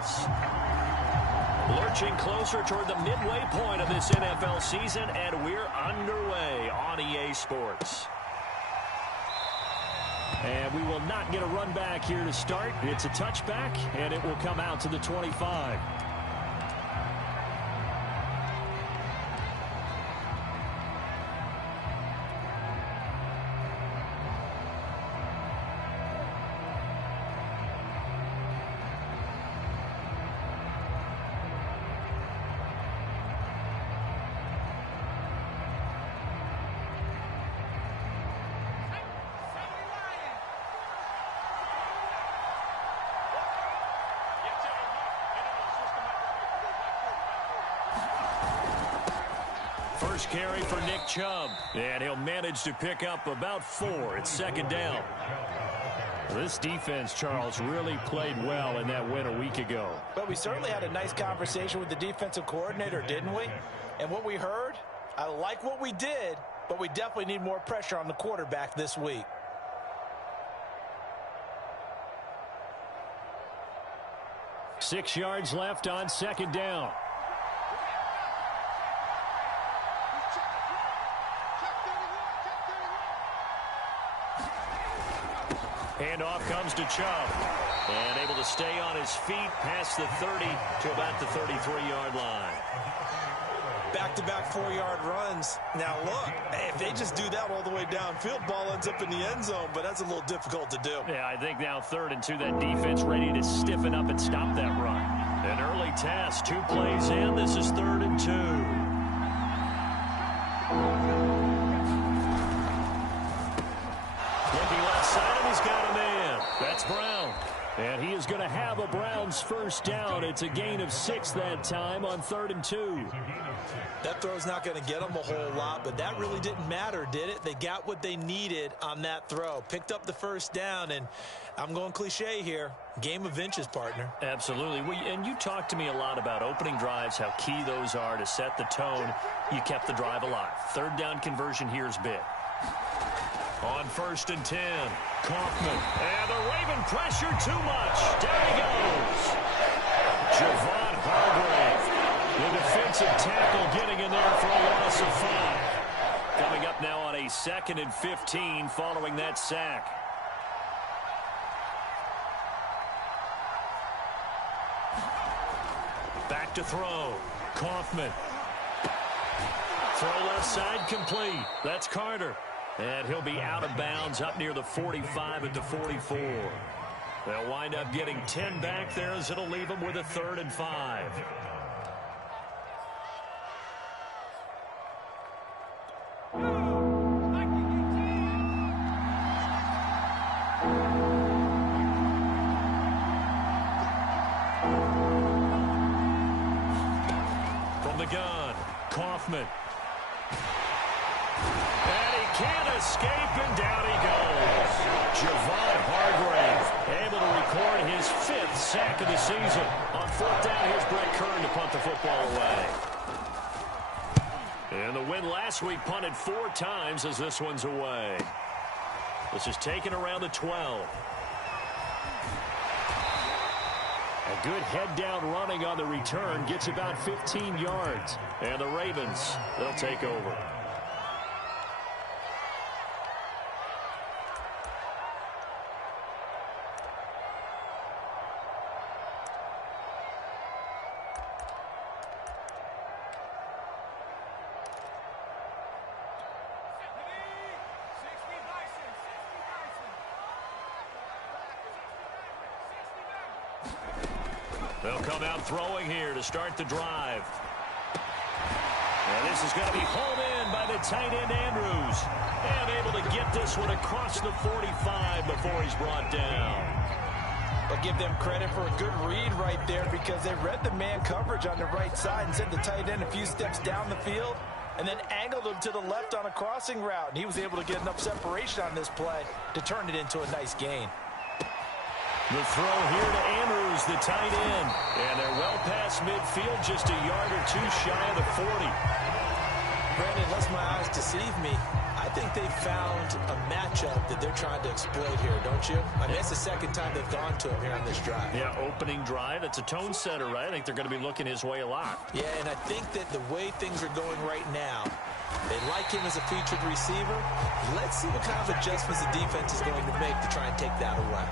Ravens. Lurching closer toward the midway point of this NFL season, and we're underway on EA Sports. And we will not get a run back here to start. It's a touchback, and it will come out to the 25. First carry for Nick Chubb, and he'll manage to pick up about 4. It's second down. This defense, Charles, really played well in that win a week ago. But we certainly had a nice conversation with the defensive coordinator, didn't we? And what we heard, I like what we did, but we definitely need more pressure on the quarterback this week. Six yards left on second down. Handoff comes to Chubb. And able to stay on his feet past the 30 to about the 33-yard line. Back-to-back 4-yard runs. Now, look, if they just do that all the way downfield, ball ends up in the end zone, but that's a little difficult to do. Yeah, I think now 3rd and 2, that defense ready to stiffen up and stop that run. An early test, 2 plays in. This is 3rd and 2. Looking left side, and he's got a man. That's Brown. And he is going to have a Browns first down. It's a gain of 6 that time on 3rd and 2. That throw's not going to get them a whole lot, but that really didn't matter, did it? They got what they needed on that throw. Picked up the first down, and I'm going cliche here. Game of inches, partner. Absolutely. And you talked to me a lot about opening drives, how key those are to set the tone. You kept the drive alive. 3rd down conversion here is big. On 1st and 10, Kaufman. And the Raven pressure too much. Down he goes. Javon Hargrave. The defensive tackle getting in there for a loss of 5. Coming up now on a 2nd and 15 following that sack. Back to throw. Kaufman. Throw left side complete. That's Carter. And he'll be out of bounds up near the 45 at the 44. They'll wind up getting 10 back there as it'll leave them with a 3rd and 5. From the gun, Kaufman. Can't escape, and down he goes. Javon Hargrave able to record his 5th sack of the season. On 4th down, here's Brett Kern to punt the football away. And the win last week punted 4 times as this one's away. This is taken around the 12. A good head-down running on the return gets about 15 yards. And the Ravens, they'll take over. They'll come out throwing here to start the drive. And this is going to be hauled in by the tight end Andrews. And able to get this one across the 45 before he's brought down. But give them credit for a good read right there, because they read the man coverage on the right side and sent the tight end a few steps down the field and then angled him to the left on a crossing route. And he was able to get enough separation on this play to turn it into a nice gain. The throw here to Andrews, the tight end. And they're well past midfield, just a yard or 2 shy of the 40. Brandon, unless my eyes deceive me, I think they found a matchup that they're trying to exploit here, don't you? I mean, it's the second time they've gone to him here on this drive. Yeah, opening drive. It's a tone setter, right? I think they're going to be looking his way a lot. Yeah, and I think that the way things are going right now, they like him as a featured receiver. Let's see what kind of adjustments the defense is going to make to try and take that away.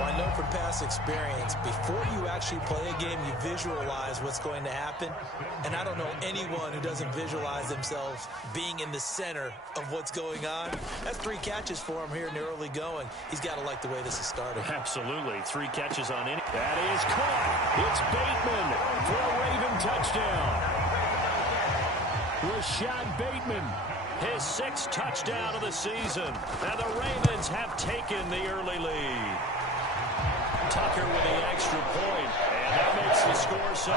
Well, I know from past experience, before you actually play a game, you visualize what's going to happen. And I don't know anyone who doesn't visualize themselves being in the center of what's going on. That's 3 catches for him here in the early going. He's got to like the way this is starting. Absolutely. 3 catches on any. That is caught. It's Bateman for a Raven touchdown. Rashad Bateman, his 6th touchdown of the season. And the Ravens have taken the early lead. Tucker with the extra point, and that makes the score 7-0.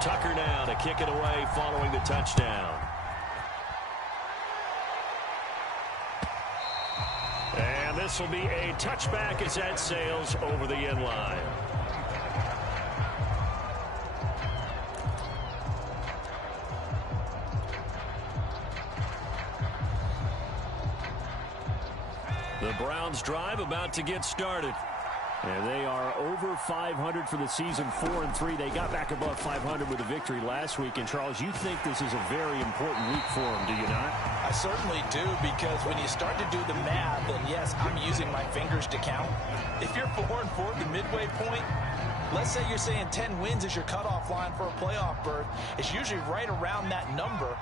Tucker now to kick it away following the touchdown. And this will be a touchback as that sails over the end line. The Browns drive about to get started. And they are over 500 for the season, 4-3. They got back above 500 with a victory last week. And, Charles, you think this is a very important week for them, do you not? I certainly do, because when you start to do the math, and yes, I'm using my fingers to count. If you're 4-4 at the midway point, let's say you're saying 10 wins is your cutoff line for a playoff berth. It's usually right around that number.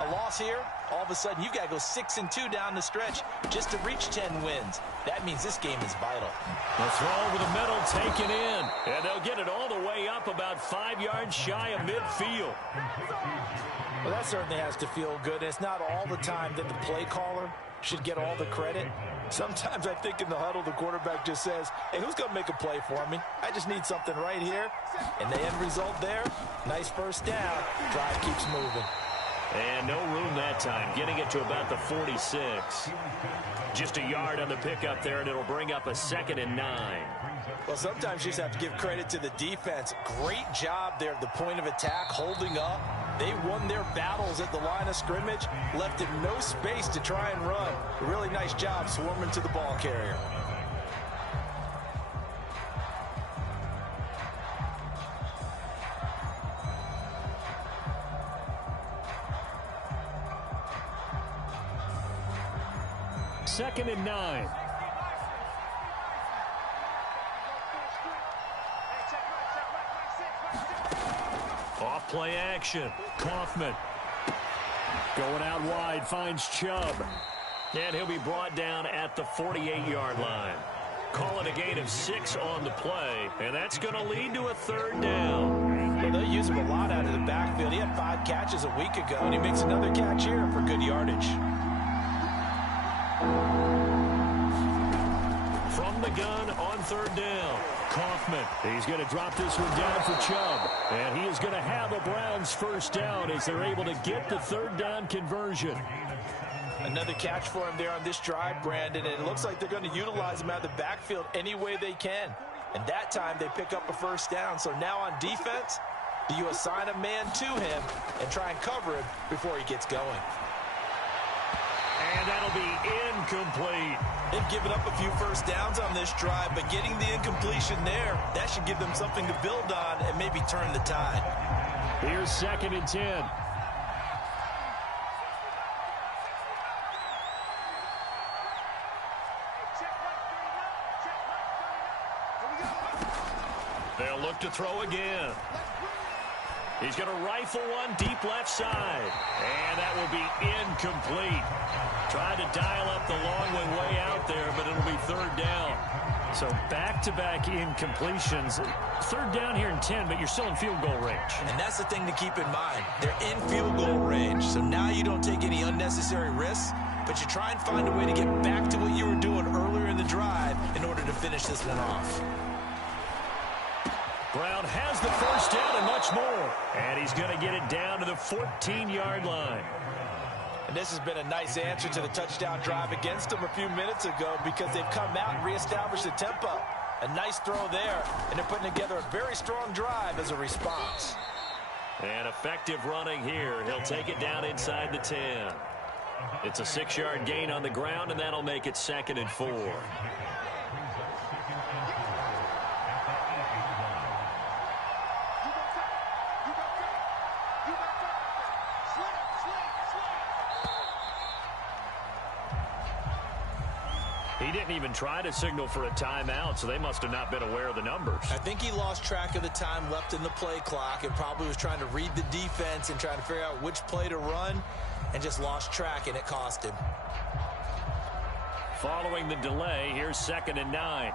A loss here, all of a sudden you've got to go 6-2 down the stretch just to reach 10 wins. That means this game is vital. The throw over the middle taken in, and they'll get it all the way up about 5 yards shy of midfield. Well, that certainly has to feel good. It's not all the time that the play caller should get all the credit. Sometimes I think in the huddle the quarterback just says, hey, who's going to make a play for me? I just need something right here. And the end result there, nice first down. Drive keeps moving. And no room that time, getting it to about the 46. Just a yard on the pickup there, and it'll bring up a 2nd and 9. Well, sometimes you just have to give credit to the defense. Great job there at the point of attack, holding up. They won their battles at the line of scrimmage, left him no space to try and run. A really nice job swarming to the ball carrier. Second and 9. Off play action. Kaufman going out wide, finds Chubb. And he'll be brought down at the 48-yard line. Call it a gain of 6 on the play, and that's going to lead to a 3rd down. Well, they use him a lot out of the backfield. He had 5 catches a week ago, and he makes another catch here for good yardage. From the gun on 3rd down. Kaufman, he's going to drop this one down for Chubb. And he is going to have a Browns 1st down as they're able to get the 3rd down conversion. Another catch for him there on this drive, Brandon, and it looks like they're going to utilize him out of the backfield any way they can. And that time they pick up a 1st down. So now on defense, do you assign a man to him and try and cover him before he gets going? And that'll be incomplete. They've given up a few 1st downs on this drive, but getting the incompletion there, that should give them something to build on and maybe turn the tide. Here's 2nd and 10. They'll look to throw again. He's going to rifle one deep left side. And that will be incomplete. Tried to dial up the long way out there, but it'll be 3rd down. So back-to-back incompletions. 3rd down here in 10, but you're still in field goal range. And that's the thing to keep in mind. They're in field goal range, so now you don't take any unnecessary risks, but you try and find a way to get back to what you were doing earlier in the drive in order to finish this one off. Crowd has the first down and much more. And he's going to get it down to the 14-yard line. And this has been a nice answer to the touchdown drive against them a few minutes ago because they've come out and reestablished the tempo. A nice throw there, and they're putting together a very strong drive as a response. And effective running here. He'll take it down inside the 10. It's a 6-yard gain on the ground, and that'll make it 2nd and 4. He didn't even try to signal for a timeout, so they must have not been aware of the numbers. I think he lost track of the time left in the play clock and probably was trying to read the defense and trying to figure out which play to run and just lost track, and it cost him. Following the delay, here's 2nd and 9.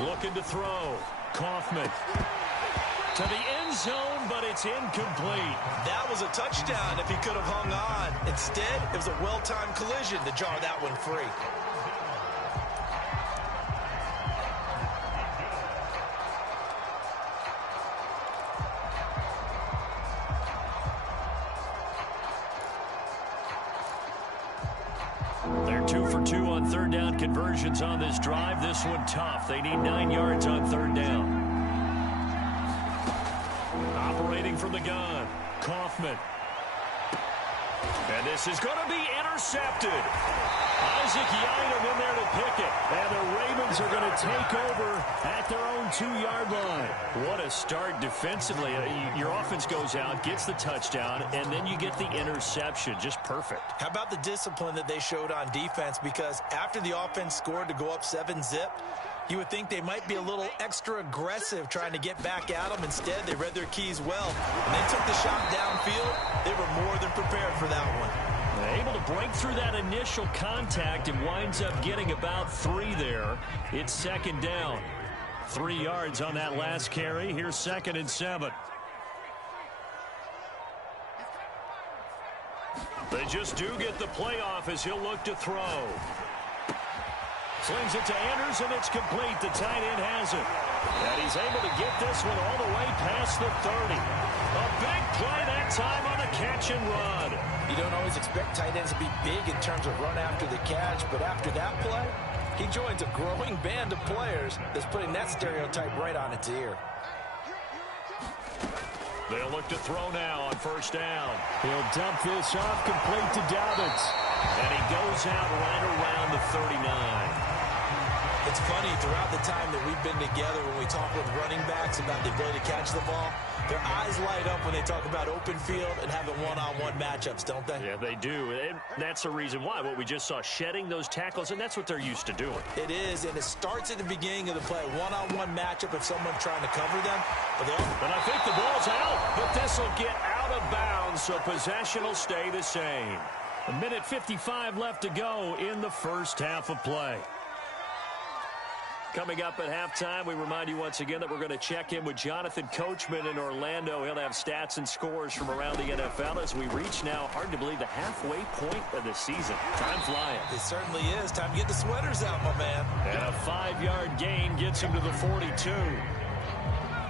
Looking to throw. Kaufman. To the end zone, but it's incomplete. That was a touchdown if he could have hung on. Instead, it was a well-timed collision to jar that one free. They're 2 for 2 on 3rd down conversions on this drive. This one tough. They need 9 yards on 3rd down. Operating from the gun, Kaufman. And this is going to be intercepted. Isaac Yiadom in there to pick it. And the Ravens are going to take over at their own 2-yard line. What a start defensively. Your offense goes out, gets the touchdown, and then you get the interception. Just perfect. How about the discipline that they showed on defense? Because after the offense scored to go up 7-zip, you would think they might be a little extra aggressive trying to get back at them. Instead, they read their keys well. When they took the shot downfield, they were more than prepared for that one. Able to break through that initial contact and winds up getting about 3 there. It's 2nd down. 3 yards on that last carry. Here's 2nd and 7. They just do get the playoff as he'll look to throw. Slings it to Anders, and it's complete. The tight end has it. And he's able to get this one all the way past the 30. A big play that time on a catch and run. You don't always expect tight ends to be big in terms of run after the catch, but after that play, he joins a growing band of players that's putting that stereotype right on its ear. They'll look to throw now on 1st down. He'll dump this off complete to Dobbins. And he goes out right around the 39. It's funny, throughout the time that we've been together, when we talk with running backs about the ability to catch the ball, their eyes light up when they talk about open field and having one-on-one matchups, don't they? Yeah, they do. And that's the reason why. What we just saw, shedding those tackles, and that's what they're used to doing. It is, and it starts at the beginning of the play. One-on-one matchup if someone's trying to cover them. But I think the ball's out, but this will get out of bounds, so possession will stay the same. 1:55 left to go in the first half of play. Coming up at halftime, we remind you once again that we're going to check in with Jonathan Coachman in Orlando. He'll have stats and scores from around the NFL as we reach now, hard to believe, the halfway point of the season. Time flying. It certainly is. Time to get the sweaters out, my man. And a 5-yard gain gets him to the 42.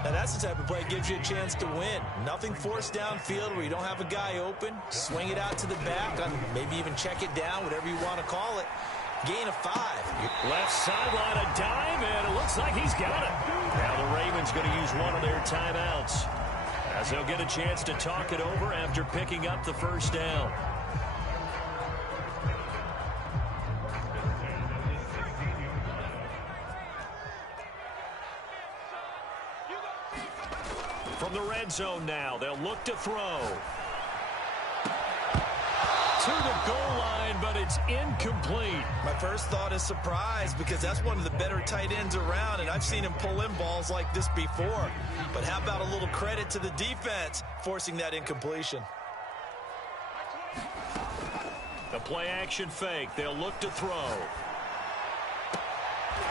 Now, that's the type of play that gives you a chance to win. Nothing forced downfield where you don't have a guy open. Swing it out to the back, maybe even check it down, whatever you want to call it. Gain of 5. Left sideline, a dive, and it looks like he's got it. Now the Ravens going to use one of their timeouts as they'll get a chance to talk it over after picking up the first down. From the red zone now, they'll look to throw. To the goal line, but it's incomplete. My first thought is surprise because that's one of the better tight ends around, and I've seen him pull in balls like this before. But how about a little credit to the defense forcing that incompletion? The play-action fake. They'll look to throw.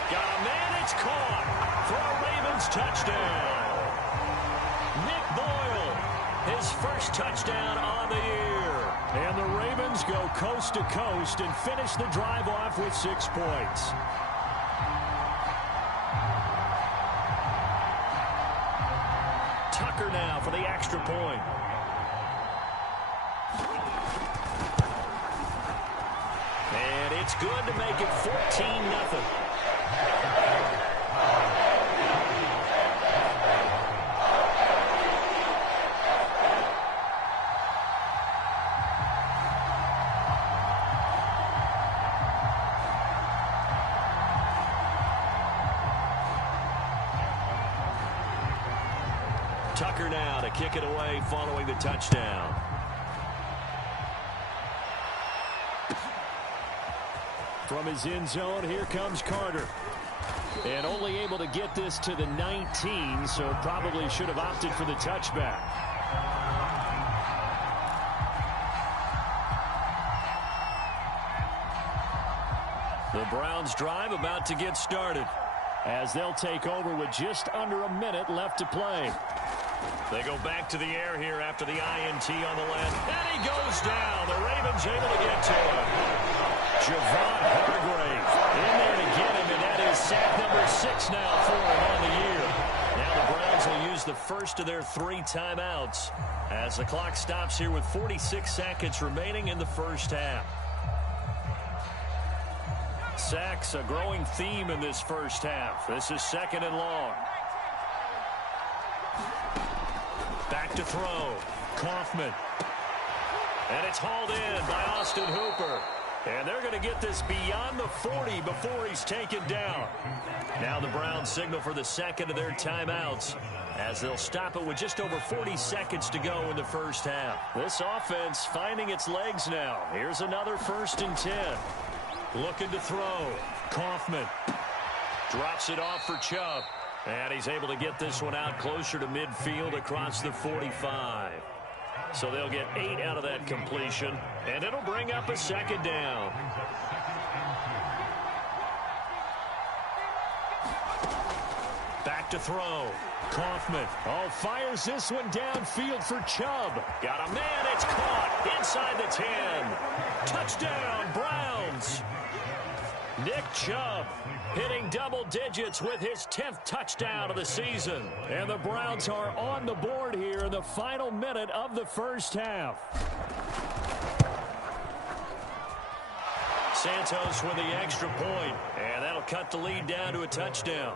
Got a man. It's caught for a Ravens touchdown. Nick Boyle, his first touchdown on the year. And the Ravens go coast to coast and finish the drive off with 6 points. Tucker now for the extra point. And it's good to make it 14-0. Tucker now to kick it away following the touchdown. From his end zone, here comes Carter. And only able to get this to the 19, so probably should have opted for the touchback. The Browns drive about to get started, as they'll take over with just under a minute left to play. They go back to the air here after the INT on the left. And he goes down. The Ravens able to get to him. Javon Hargrave in there to get him, and that is sack number 6 now for him on the year. Now the Browns will use the first of their 3 timeouts as the clock stops here with 46 seconds remaining in the first half. Sacks, a growing theme in this first half. This is 2nd and long. Back to throw. Kaufman. And it's hauled in by Austin Hooper. And they're going to get this beyond the 40 before he's taken down. Now the Browns signal for the 2nd of their timeouts as they'll stop it with just over 40 seconds to go in the first half. This offense finding its legs now. Here's another 1st and 10. Looking to throw. Kaufman drops it off for Chubb. And he's able to get this one out closer to midfield across the 45. So they'll get 8 out of that completion, and it'll bring up a 2nd down. Back to throw. Kaufman. Oh, fires this one downfield for Chubb. Got a man. It's caught inside the 10. Touchdown, Browns. Nick Chubb hitting double digits with his 10th touchdown of the season. And the Browns are on the board here in the final minute of the first half. Santos with the extra point, and that'll cut the lead down to a touchdown.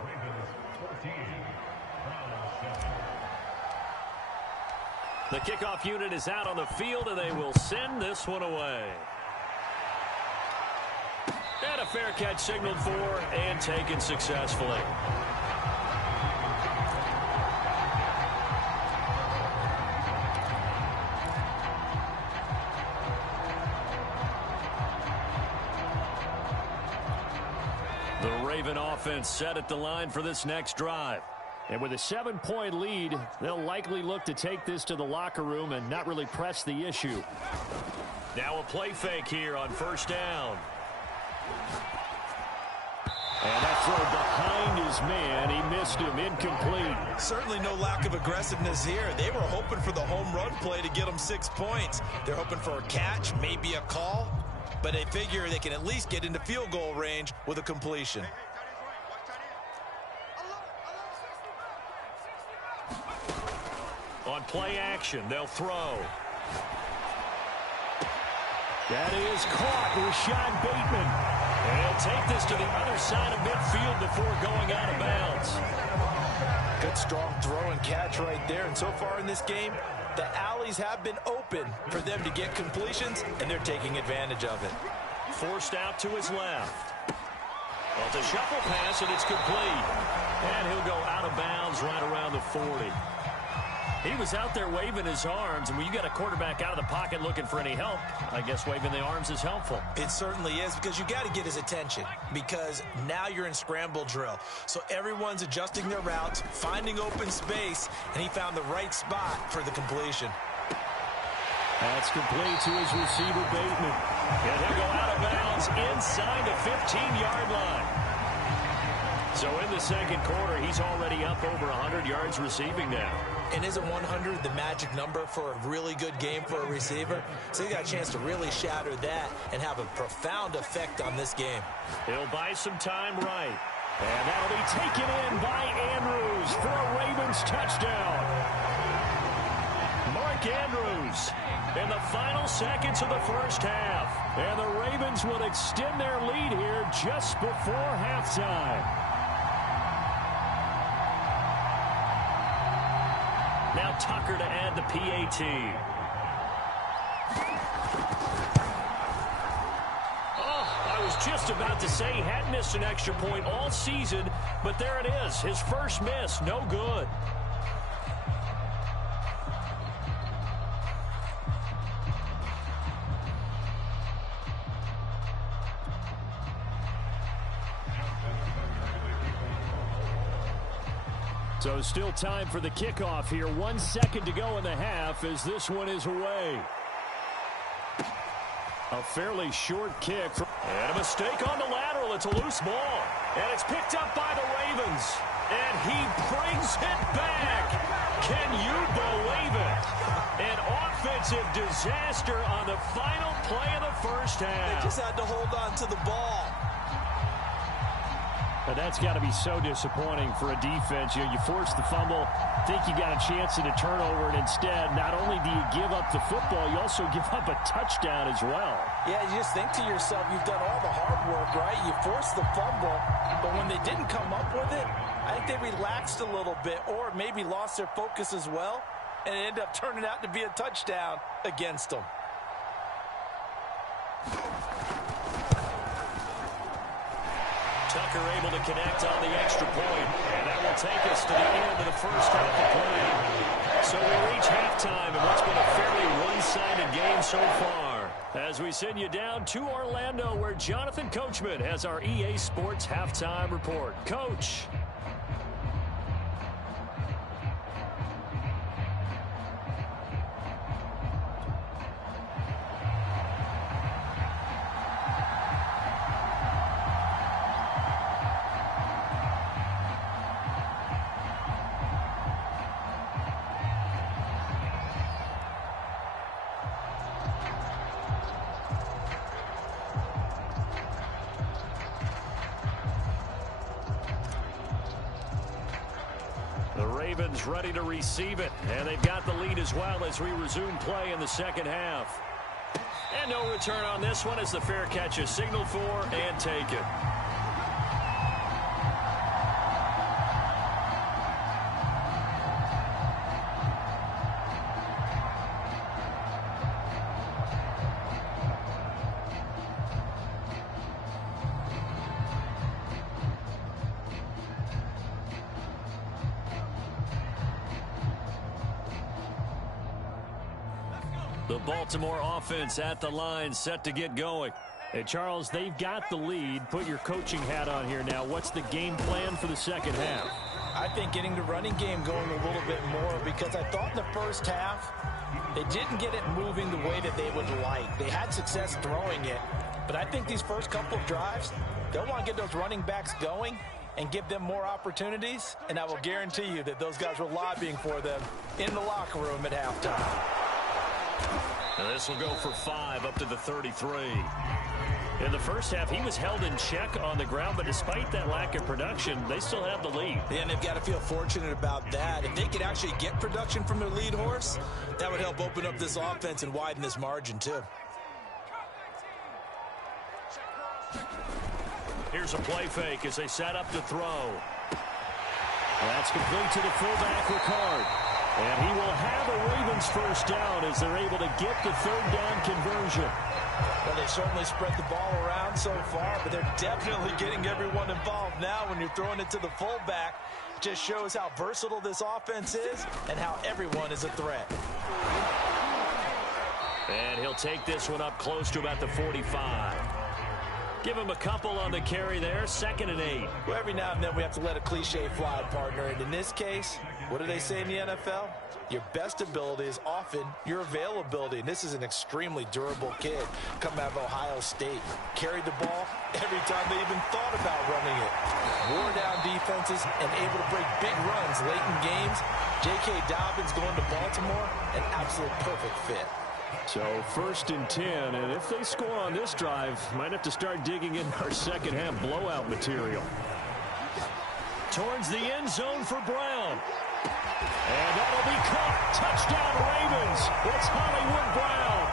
The kickoff unit is out on the field, and they will send this one away. And a fair catch signaled for and taken successfully. The Raven offense set at the line for this next drive. And with a 7-point lead, they'll likely look to take this to the locker room and not really press the issue. Now a play fake here on 1st down. And that throw behind his man. He missed him. Incomplete. Certainly no lack of aggressiveness here. They were hoping for the home run play to get them 6 points. They're hoping for a catch, maybe a call, but they figure they can at least get into field goal range with a completion. On play action, they'll throw. That is caught. Rashad Bateman. And he'll take this to the other side of midfield before going out of bounds. Good strong throw and catch right there. And so far in this game, the alleys have been open for them to get completions, and they're taking advantage of it. Forced out to his left. Well, it's a shuffle pass, and it's complete. And he'll go out of bounds right around the 40. He was out there waving his arms, and when you got a quarterback out of the pocket looking for any help, I guess waving the arms is helpful. It certainly is, because you got to get his attention, because now you're in scramble drill. So everyone's adjusting their routes, finding open space, and he found the right spot for the completion. That's complete to his receiver, Bateman. And he'll go out of bounds inside the 15-yard line. So in the second quarter, he's already up over 100 yards receiving now. And isn't 100 the magic number for a really good game for a receiver? So he got a chance to really shatter that and have a profound effect on this game. He'll buy some time right. And that'll be taken in by Andrews for a Ravens touchdown. Mark Andrews in the final seconds of the first half. And the Ravens will extend their lead here just before halftime. Now Tucker to add the PAT. I was just about to say he hadn't missed an extra point all season, but there it is. His first miss, no good. So still time for the kickoff here. 1 second to go in the half as this one is away. A fairly short kick. And a mistake on the lateral. It's a loose ball. And it's picked up by the Ravens. And he brings it back. Can you believe it? An offensive disaster on the final play of the first half. They just had to hold on to the ball. But that's got to be so disappointing for a defense. You force the fumble, think you got a chance at a turnover, and instead, not only do you give up the football, you also give up a touchdown as well. Yeah, you just think to yourself, you've done all the hard work, right? You forced the fumble, but when they didn't come up with it, I think they relaxed a little bit or maybe lost their focus as well, and it ended up turning out to be a touchdown against them. Tucker able to connect on the extra point, and that will take us to the end of the first half of play. So we reach halftime in what's been a fairly one-sided game so far. As we send you down to Orlando, where Jonathan Coachman has our EA Sports halftime report. Coach. Ravens ready to receive it, and they've got the lead as well as we resume play in the second half. And no return on this one as the fair catch is signaled for and taken. The Baltimore offense at the line, set to get going. Hey, Charles, they've got the lead. Put your coaching hat on here now. What's the game plan for the second half? I think getting the running game going a little bit more, because I thought in the first half they didn't get it moving the way that they would like. They had success throwing it, but I think these first couple of drives, they'll want to get those running backs going and give them more opportunities, and I will guarantee you that those guys were lobbying for them in the locker room at halftime. And this will go for 5 up to the 33. In the first half, he was held in check on the ground, but despite that lack of production, they still have the lead. Yeah, and they've got to feel fortunate about that. If they could actually get production from their lead horse, that would help open up this offense and widen this margin, too. Here's a play fake as they set up to throw. That's complete to the fullback, Ricard. And he will have a Ravens first down as they're able to get the third down conversion. Well, they certainly spread the ball around so far, but they're definitely getting everyone involved now when you're throwing it to the fullback. Just shows how versatile this offense is and how everyone is a threat. And he'll take this one up close to about the 45. Give him a couple on the carry there, 2nd and 8. Well, every now and then we have to let a cliche fly, partner, and in this case, What do they say in the NFL? Your best ability is often your availability. And this is an extremely durable kid coming out of Ohio State. Carried the ball every time they even thought about running it. Wore down defenses and able to break big runs late in games. J.K. Dobbins going to Baltimore, an absolute perfect fit. So 1st and 10, and if they score on this drive, might have to start digging in our second half blowout material. Towards the end zone for Brown. And that'll be caught. Touchdown Ravens. It's Hollywood Brown.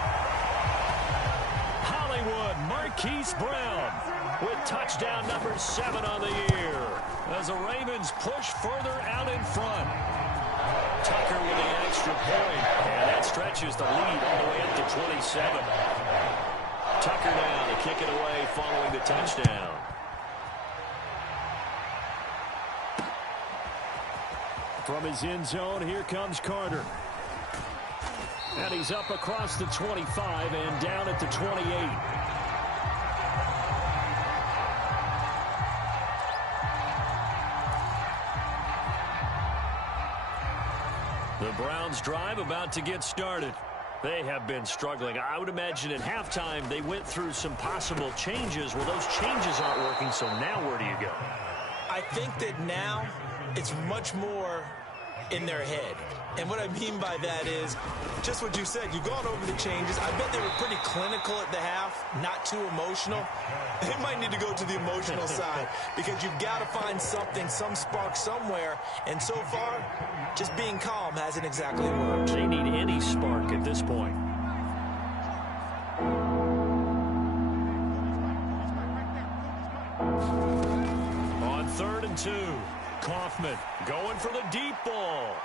Hollywood Marquise Brown with touchdown number 7 on the year as the Ravens push further out in front. Tucker with the extra point, and that stretches the lead all the way up to 27. Tucker now to kick it away following the touchdown. From his end zone, here comes Carter. And he's up across the 25 and down at the 28. The Browns drive about to get started. They have been struggling. I would imagine at halftime they went through some possible changes. Well, those changes aren't working, so now where do you go? I think that now it's much more in their head. And what I mean by that is just what you said. You've gone over the changes. I bet they were pretty clinical at the half, not too emotional. They might need to go to the emotional side because you've got to find something, some spark somewhere. And so far, just being calm hasn't exactly worked. They need any spark at this point. On 3rd and 2, Kaufman going for the deep ball.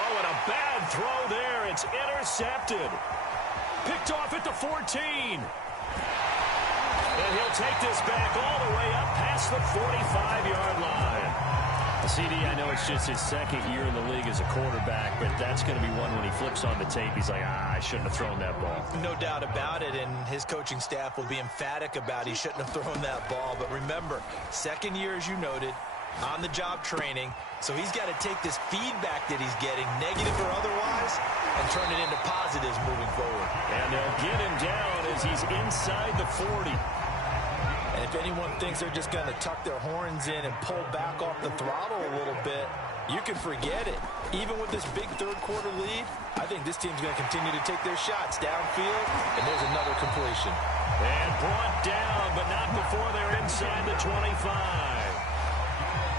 Oh, and a bad throw there. It's intercepted. Picked off at the 14. And he'll take this back all the way up past the 45-yard line. CD, I know it's just his 2nd year in the league as a quarterback, but that's going to be one when he flips on the tape. He's like, I shouldn't have thrown that ball. No doubt about it, and his coaching staff will be emphatic about he shouldn't have thrown that ball. But remember, 2nd year, as you noted, on-the-job training, so he's got to take this feedback that he's getting, negative or otherwise, and turn it into positives moving forward. And they'll get him down as he's inside the 40. And if anyone thinks they're just going to tuck their horns in and pull back off the throttle a little bit, you can forget it. Even with this big third-quarter lead, I think this team's going to continue to take their shots downfield, and there's another completion. And brought down, but not before they're inside the 25.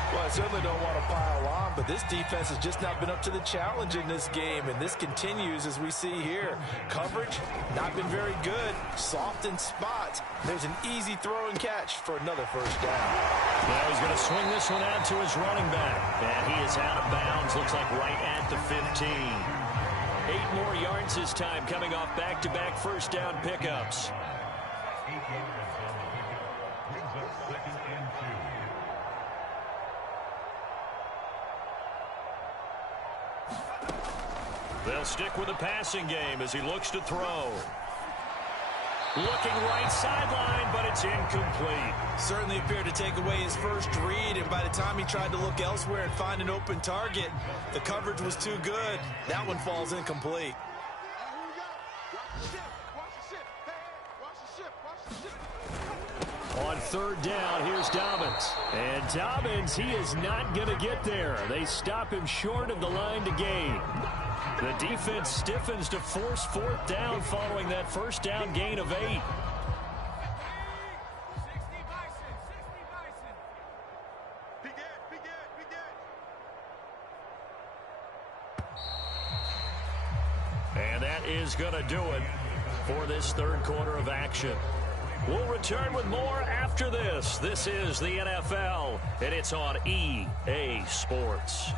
Well, I certainly don't want to pile on, but this defense has just not been up to the challenge in this game, and this continues as we see here. Coverage, not been very good. Soft in spots. There's an easy throw and catch for another first down. Now he's going to swing this one out to his running back. And he is out of bounds, looks like right at the 15. 8 more yards this time, coming off back-to-back first down pickups. They'll stick with the passing game as he looks to throw. Looking right sideline, but it's incomplete. Certainly appeared to take away his first read, and by the time he tried to look elsewhere and find an open target, the coverage was too good. That one falls incomplete. On 3rd down, here's Dobbins. And Dobbins, he is not going to get there. They stop him short of the line to gain. The defense stiffens to force 4th down following that first down gain of 8. And that is going to do it for this third quarter of action. We'll return with more after this. This is the NFL, and it's on EA Sports.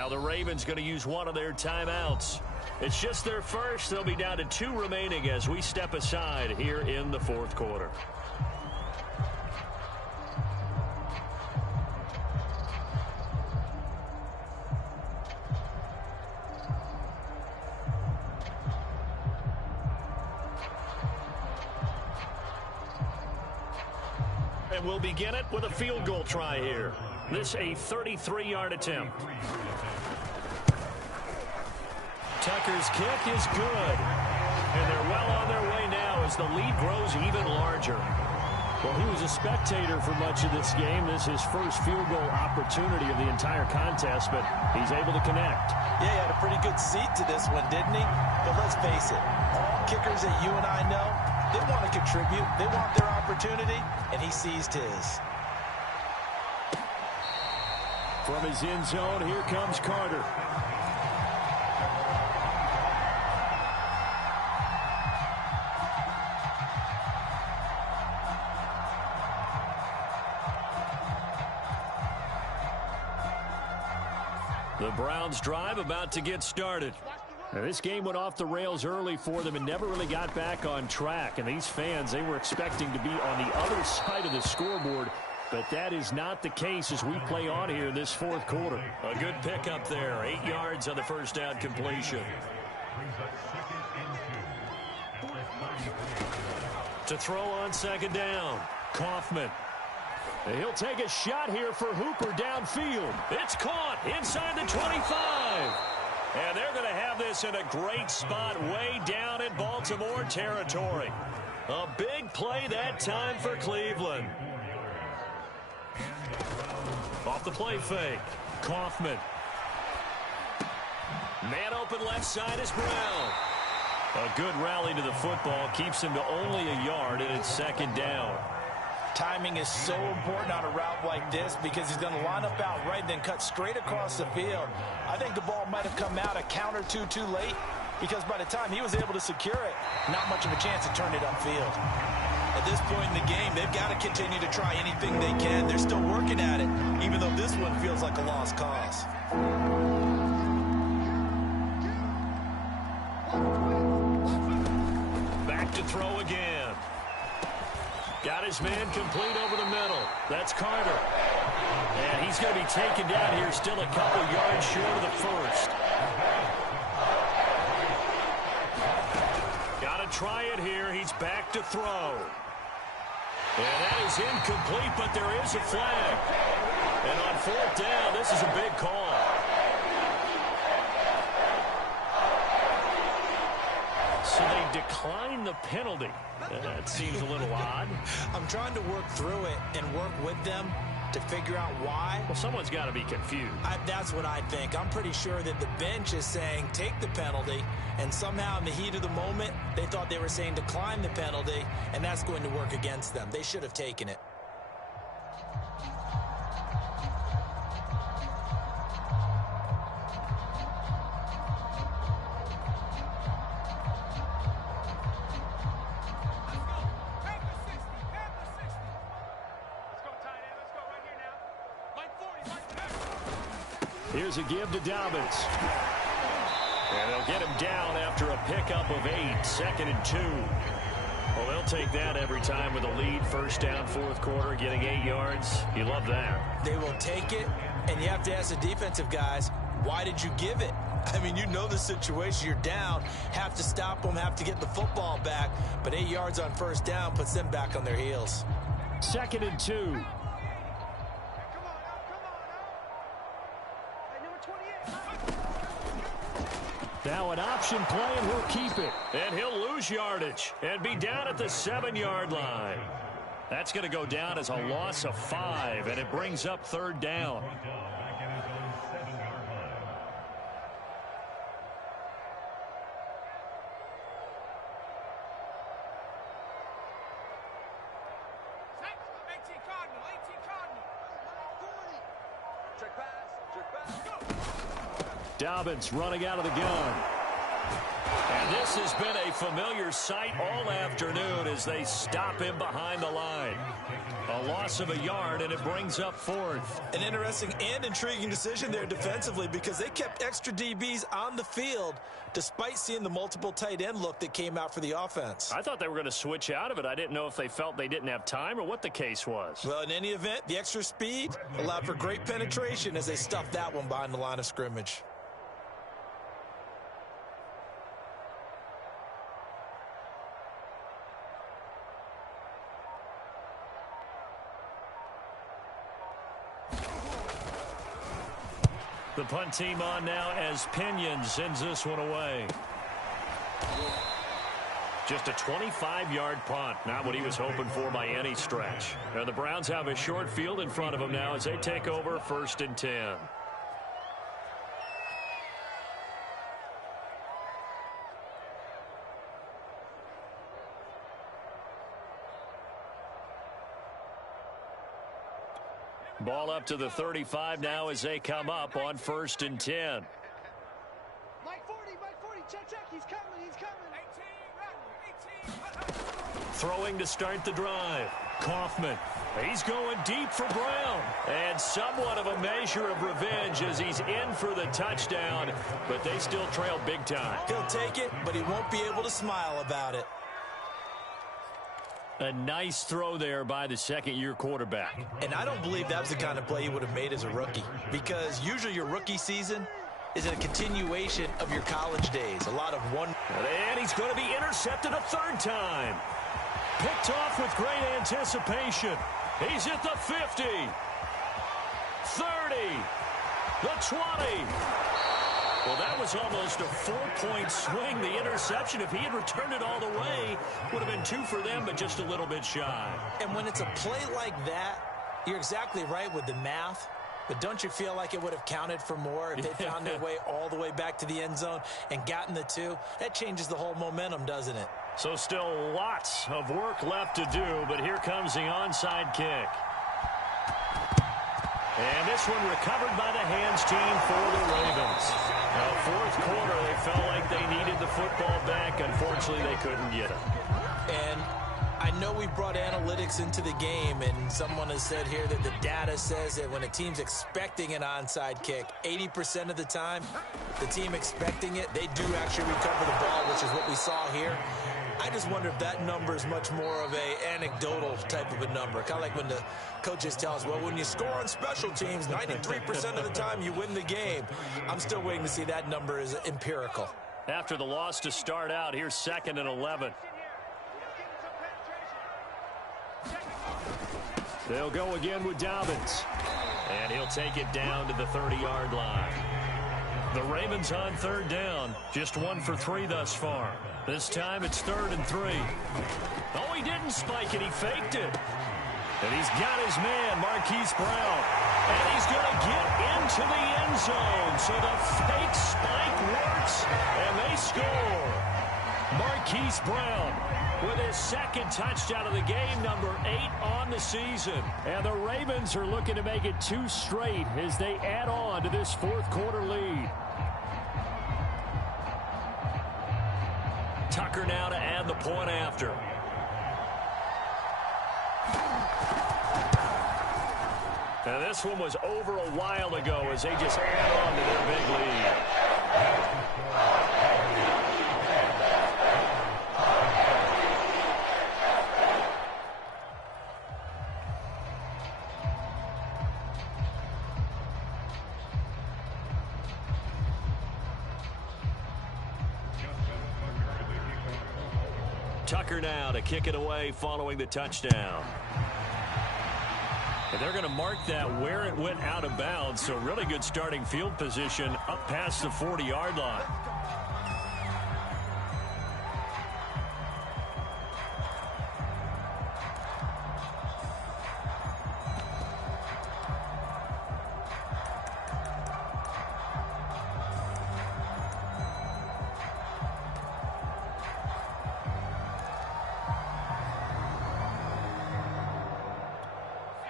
Now the Ravens going to use one of their timeouts. It's just their first. They'll be down to 2 remaining as we step aside here in the fourth quarter. And we'll begin it with a field goal try here. This a 33-yard attempt. Tucker's kick is good. And they're well on their way now as the lead grows even larger. Well, he was a spectator for much of this game. This is his first field goal opportunity of the entire contest, but he's able to connect. Yeah, he had a pretty good seat to this one, didn't he? But let's face it, all kickers that you and I know, they want to contribute. They want their opportunity, and he seized his. From his end zone, here comes Carter. The Browns drive about to get started. Now, this game went off the rails early for them and never really got back on track. And these fans, they were expecting to be on the other side of the scoreboard. But that is not the case as we play on here in this fourth quarter. A good pickup there. 8 yards on the first down completion. To throw on second down. Kaufman. He'll take a shot here for Hooper downfield. It's caught inside the 25. And they're going to have this in a great spot way down in Baltimore territory. A big play that time for Cleveland. Off the play fake. Kaufman. Man open left side is Brown. A good rally to the football keeps him to only a yard, and it's second down. Timing is so important on a route like this because he's going to line up out right and then cut straight across the field. I think the ball might have come out a count or two too late because by the time he was able to secure it, not much of a chance to turn it upfield. At this point in the game, they've got to continue to try anything they can. They're still working at it, even though this one feels like a lost cause. Back to throw again. Got his man complete over the middle. That's Carter. And he's going to be taken down here, still a couple yards short of the first. Got to try it here. He's back to throw. And that is incomplete, but there is a flag. And on fourth down, this is a big call. So they decline the penalty. That seems a little odd. I'm trying to work through it and work with them to figure out why. Well, someone's got to be confused. That's what I think. I'm pretty sure that the bench is saying take the penalty, and somehow in the heat of the moment, they thought they were saying decline the penalty, and that's going to work against them. They should have taken it. Here's a give to Dobbins. And they'll get him down after a pickup of 8, second and 2. Well, they'll take that every time with a lead, first down, fourth quarter, getting 8 yards. You love that. They will take it, and you have to ask the defensive guys, why did you give it? I mean, you know the situation. You're down, have to stop them, have to get the football back, but 8 yards on first down puts them back on their heels. Second and 2. Now an option play, and he'll keep it. And he'll lose yardage and be down at the 7-yard line. That's going to go down as a loss of 5, and it brings up third down. Dobbins running out of the gun. And this has been a familiar sight all afternoon as they stop him behind the line. A loss of a yard, and it brings up fourth. An interesting and intriguing decision there defensively because they kept extra DBs on the field despite seeing the multiple tight end look that came out for the offense. I thought they were going to switch out of it. I didn't know if they felt they didn't have time or what the case was. Well, in any event, the extra speed allowed for great penetration as they stuffed that one behind the line of scrimmage. The punt team on now as Pinion sends this one away. Just a 25-yard punt. Not what he was hoping for by any stretch. Now the Browns have a short field in front of them now as they take over 1st and 10. Ball up to the 35 now as they come up on 1st and 10. Mike 40, check, he's coming. 18. Throwing to start the drive. Kaufman. He's going deep for Brown. And somewhat of a measure of revenge as he's in for the touchdown, but they still trail big time. He'll take it, but he won't be able to smile about it. A nice throw there by the second-year quarterback. And I don't believe that was the kind of play he would have made as a rookie, because usually your rookie season is a continuation of your college days. A lot of one. And he's going to be intercepted a third time. Picked off with great anticipation. He's at the 50. 30. The 20. Well, that was almost a 4-point swing. The interception, if he had returned it all the way, would have been 2 for them, but just a little bit shy. And when it's a play like that, you're exactly right with the math. But don't you feel like it would have counted for more if they found their way all the way back to the end zone and gotten the 2? That changes the whole momentum, doesn't it? So still lots of work left to do, but here comes the onside kick. And this one recovered by the hands team for the Ravens. Now, fourth quarter, they felt like they needed the football back. Unfortunately, they couldn't get it. And I know we brought analytics into the game, and someone has said here that the data says that when a team's expecting an onside kick, 80% of the time, the team expecting it, they do actually recover the ball, which is what we saw here. I just wonder if that number is much more of a anecdotal type of a number. Kind of like when the coaches tell us, well, when you score on special teams, 93% of the time you win the game. I'm still waiting to see that number is empirical. After the loss to start out, here's 2nd and 11. They'll go again with Dobbins. And he'll take it down to the 30-yard line. The Ravens on 3rd down. Just 1 for 3 thus far. This time it's 3rd and 3. Oh, he didn't spike it. He faked it. And he's got his man, Marquise Brown. And he's going to get into the end zone. So the fake spike works, and they score. Marquise Brown with his 2nd touchdown of the game, number 8 on the season. And the Ravens are looking to make it 2 straight as they add on to this 4th quarter lead. Tucker now to add the point after. And this one was over a while ago as they just add on to their big lead. Tucker now to kick it away following the touchdown. And they're going to mark that where it went out of bounds, so really good starting field position up past the 40-yard line.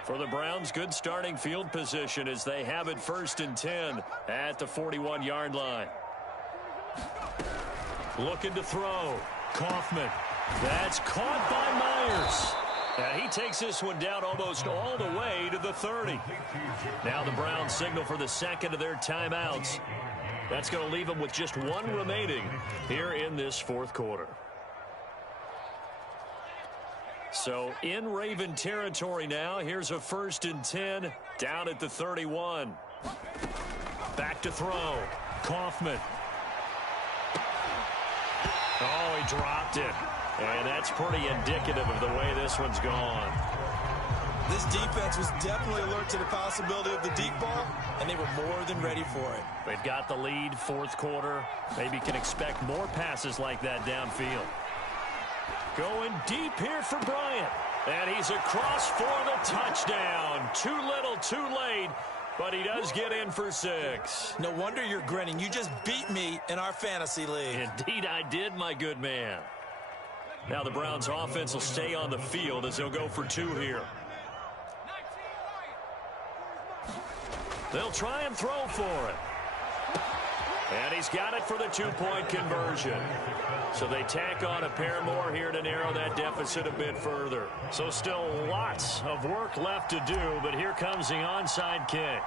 For the Browns, good starting field position as they have it 1st and 10 at the 41-yard line. Looking to throw. Kaufman. That's caught by Myers. And he takes this one down almost all the way to the 30. Now the Browns signal for the second of their timeouts. That's going to leave them with just one remaining here in this fourth quarter. So in Raven territory now. Here's a 1st and 10 down at the 31. Back to throw. Kaufman. Oh, he dropped it. And that's pretty indicative of the way this one's gone. This defense was definitely alert to the possibility of the deep ball, and they were more than ready for it. They've got the lead, fourth quarter. Maybe can expect more passes like that downfield. Going deep here for Bryant. And he's across for the touchdown. Too little, too late. But he does get in for 6. No wonder you're grinning. You just beat me in our fantasy league. Indeed I did, my good man. Now the Browns offense will stay on the field as they'll go for 2 here. They'll try and throw for it. And he's got it for the 2-point conversion. So they tack on a pair more here to narrow that deficit a bit further. So still lots of work left to do, but here comes the onside kick.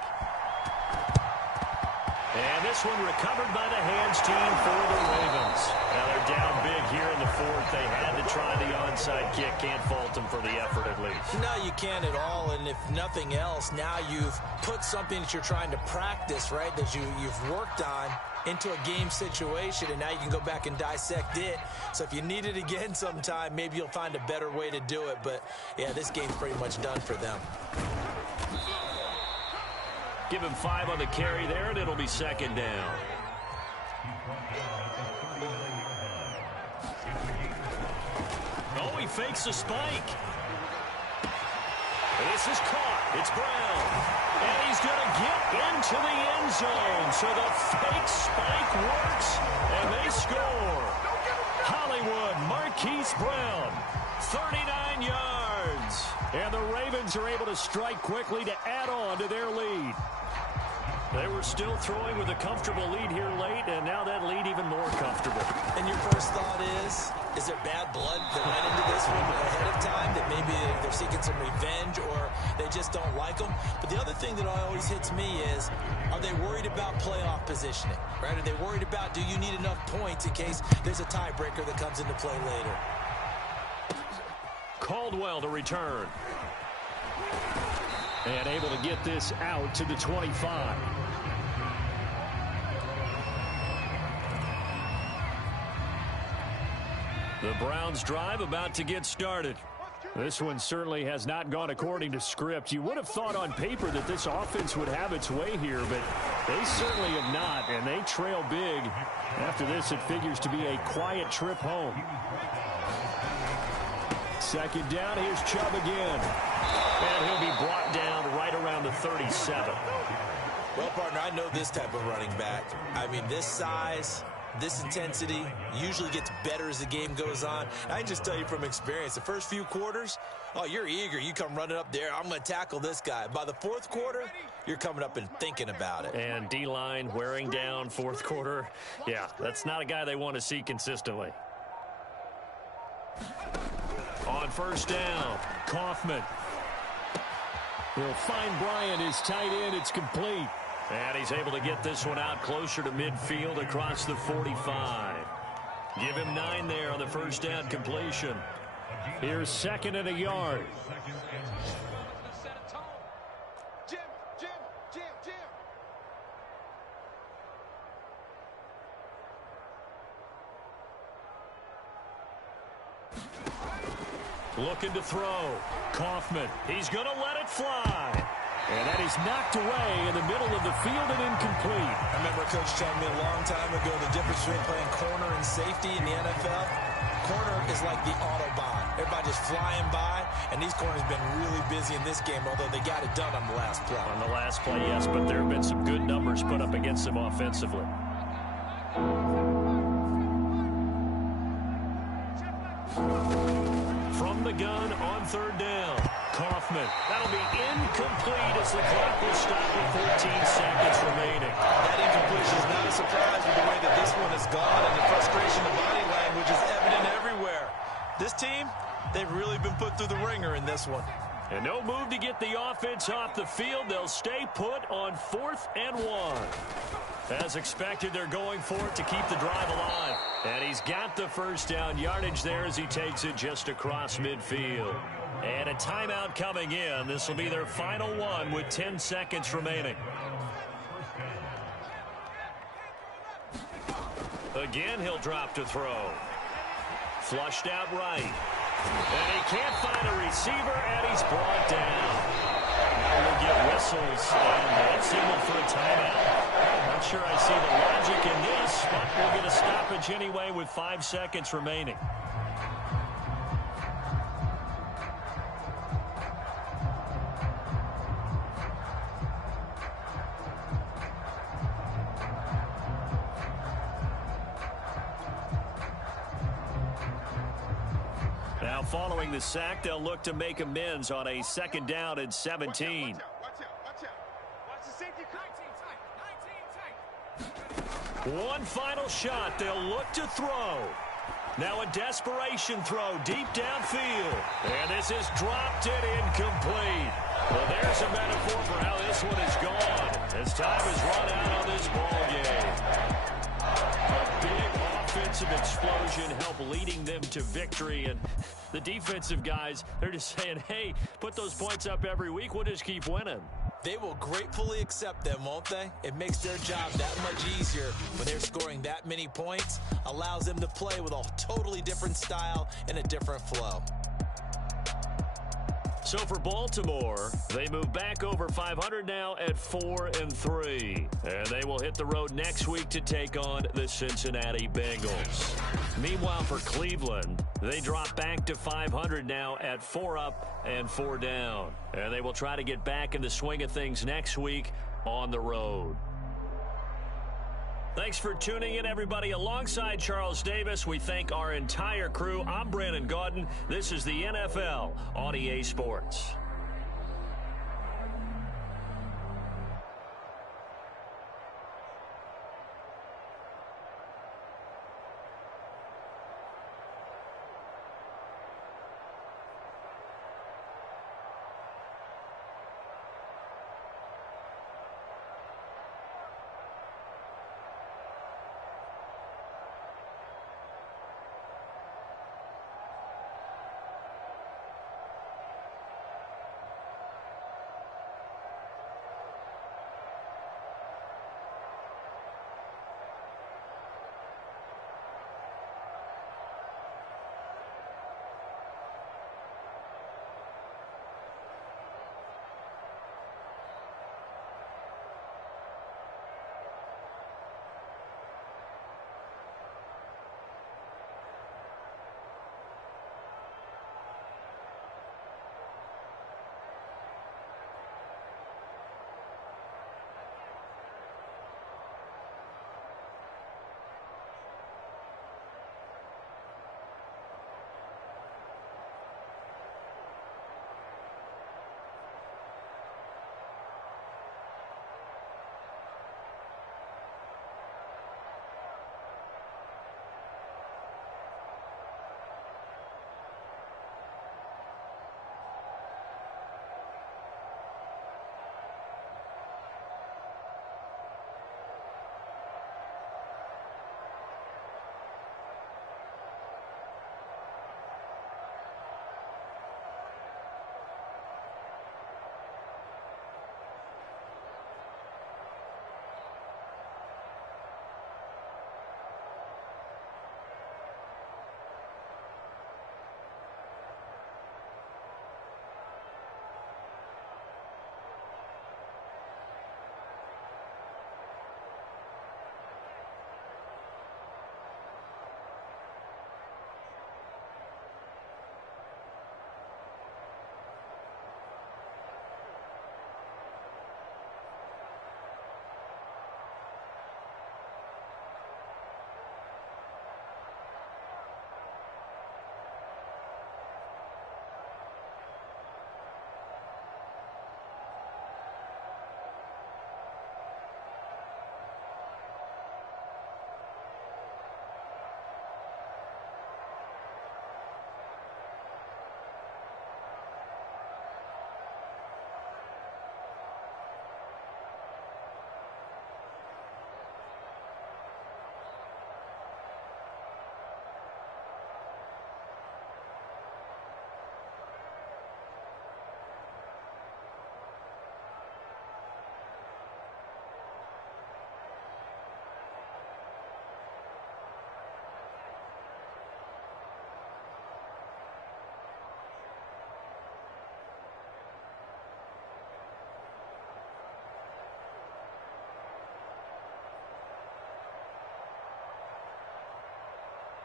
And this one recovered by the hands team for the Ravens. Now they're down big here in the fourth. They had to try the onside kick. Can't fault them for the effort at least. No, you can't at all. And if nothing else, now you've put something that you're trying to practice, right, that you've worked on into a game situation, and now you can go back and dissect it. So if you need it again sometime, maybe you'll find a better way to do it. But, yeah, this game's pretty much done for them. Give him 5 on the carry there, and it'll be 2nd down. Oh, he fakes a spike. And this is caught. It's Brown. And he's going to get into the end zone. So the fake spike works, and they score. Hollywood, Marquise Brown, 39 yards. And the Ravens are able to strike quickly to add on to their lead. They were still throwing with a comfortable lead here late, and now that lead even more comfortable. And your first thought is there bad blood that went into this one ahead of time, that maybe they're seeking some revenge or they just don't like them? But the other thing that always hits me is, are they worried about playoff positioning, right? Are they worried about, do you need enough points in case there's a tiebreaker that comes into play later? Caldwell to return. And able to get this out to the 25. The Browns drive about to get started. This one certainly has not gone according to script. You would have thought on paper that this offense would have its way here, but they certainly have not, and they trail big. After this, it figures to be a quiet trip home. 2nd down, here's Chubb again. And he'll be brought down right around the 37. Well, partner, I know this type of running back. I mean, this size, this intensity usually gets better as the game goes on. I can just tell you from experience, the first few quarters, oh, you're eager. You come running up there, I'm going to tackle this guy. By the fourth quarter, you're coming up and thinking about it. And D-line wearing down fourth quarter. Yeah, that's not a guy they want to see consistently. On 1st down, Kaufman. He'll find Bryant, his tight end. It's complete. And he's able to get this one out closer to midfield across the 45. Give him 9 there on the 1st down completion. Here's 2nd and a yard. Looking to throw. Kaufman. He's going to let it fly. And that is knocked away in the middle of the field and incomplete. I remember Coach telling me a long time ago the difference between playing corner and safety in the NFL. Corner is like the Autobahn. Everybody just flying by, and these corners have been really busy in this game, although they got it done on the last play. On the last play, yes, but there have been some good numbers put up against them offensively. From the gun on 3rd down, Kaufman. Hoffman. That'll be incomplete as the clock will stop with 14 seconds remaining. That incompletion is not a surprise with the way that this one has gone, and the frustration of body language is evident everywhere. This team, they've really been put through the ringer in this one. And no move to get the offense off the field. They'll stay put on 4th and 1. As expected, they're going for it to keep the drive alive. And he's got the first down yardage there as he takes it just across midfield. And a timeout coming in. This will be their final one with 10 seconds remaining. Again, he'll drop to throw. Flushed out right. And he can't find a receiver, and he's brought down. Now we'll get whistles and one signal for a timeout. Not sure I see the logic in this, but we'll get a stoppage anyway with 5 seconds remaining. Now following the sack, they'll look to make amends on a 2nd down and 17. One final shot. They'll look to throw. Now a desperation throw deep downfield. And this is dropped and incomplete. Well, there's a metaphor for how this one is gone. As time has run out on this ball game. A big offensive explosion helped leading them to victory. And the defensive guys, they're just saying, hey, put those points up every week. We'll just keep winning. They will gratefully accept them, won't they? It makes their job that much easier when they're scoring that many points. Allows them to play with a totally different style and a different flow. So for Baltimore, they move back over 500 now at 4-3. And they will hit the road next week to take on the Cincinnati Bengals. Meanwhile, for Cleveland, they drop back to 500 now at 4 up and 4 down. And they will try to get back in the swing of things next week on the road. Thanks for tuning in, everybody. Alongside Charles Davis, we thank our entire crew. I'm Brandon Gaudin. This is the NFL on EA Sports.